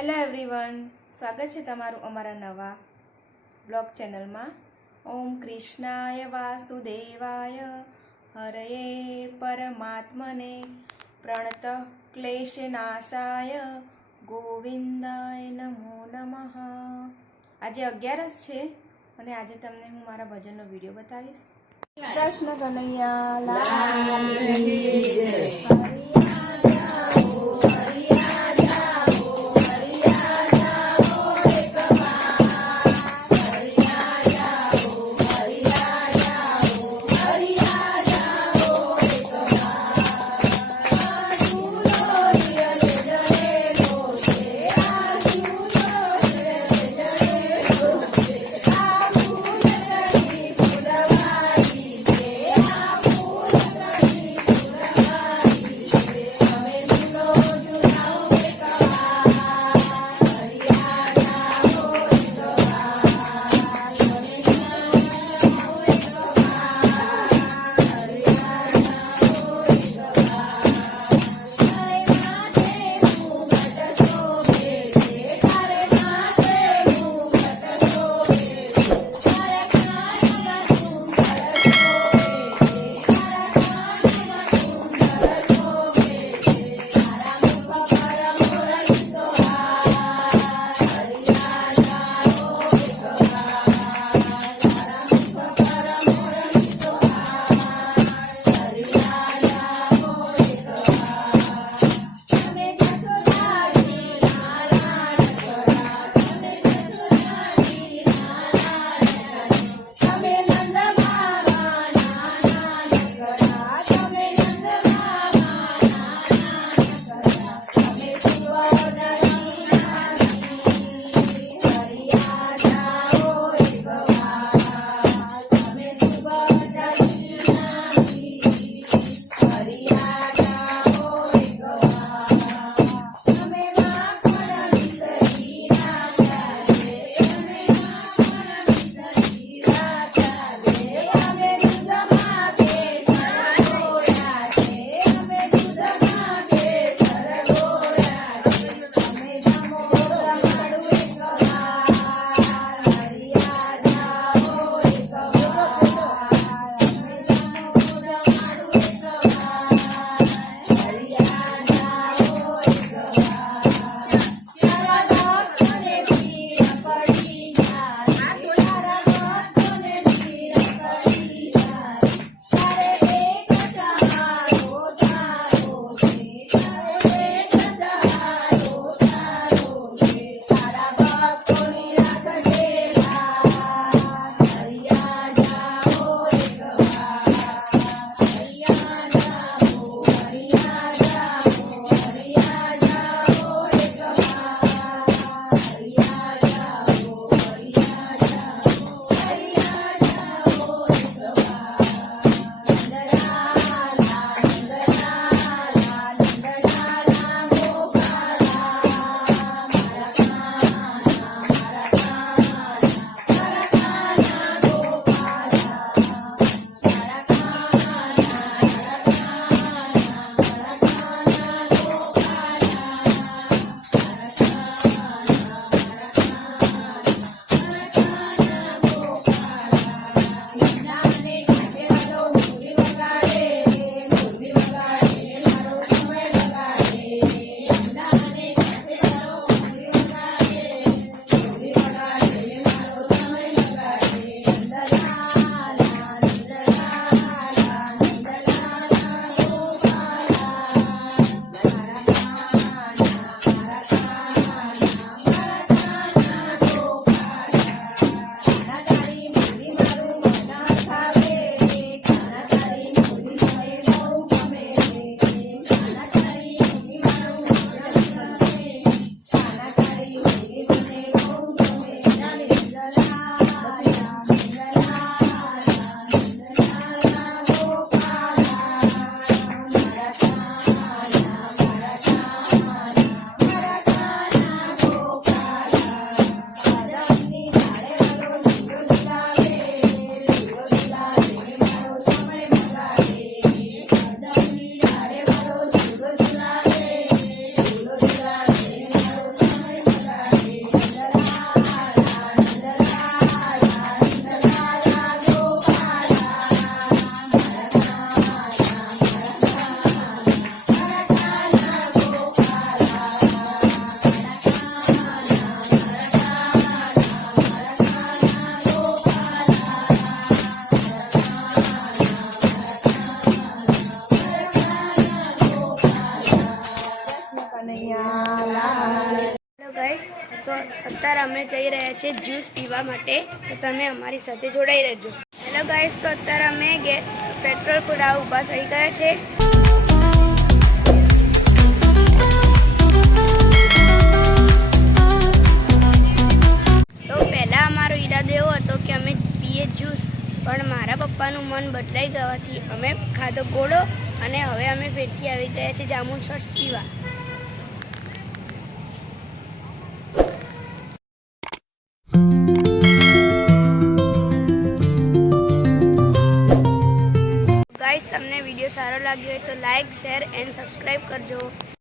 Hello everyone, સ્વાગત છે તમારું અમારા નવા બ્લોગ ચેનલમાં. ઓમ કૃષ્ણાય વાસુદેવાય હરયે પરમાત્મને પ્રણત ક્લેશનાશાય ગોવિંદાય નમો નમઃ. આજે 11 છે અને આજે તમને હું મારા ભજનનો વિડીયો બતાવીશ. કૃષ્ણ કનૈયા લાલ કી જય. તો અત્યારે અમે જઈ રહ્યા છીએ જ્યુસ પીવા માટે, તો તમે અમારી સાથે જોડાઈ રહેજો. હેલો ગાઈસ, તો અત્યારે અમે પેટ્રોલ પુરાવા ઊભા થઈ ગયા છે. તો પહેલાં અમારો ઈરાદો એવો હતો કે અમે પીએ જ્યુસ, પણ મારા પપ્પાનું મન બદલાઈ ગવાથી અમે ખાધો ગોળો અને હવે અમે ફેરથી આવી ગયા છે જામુન શોટ્સ પીવા. ગાઈસ, તમને વિડીયો સારો લાગ્યો હોય તો લાઈક, શેર એન્ડ સબસ્ક્રાઈબ કરજો.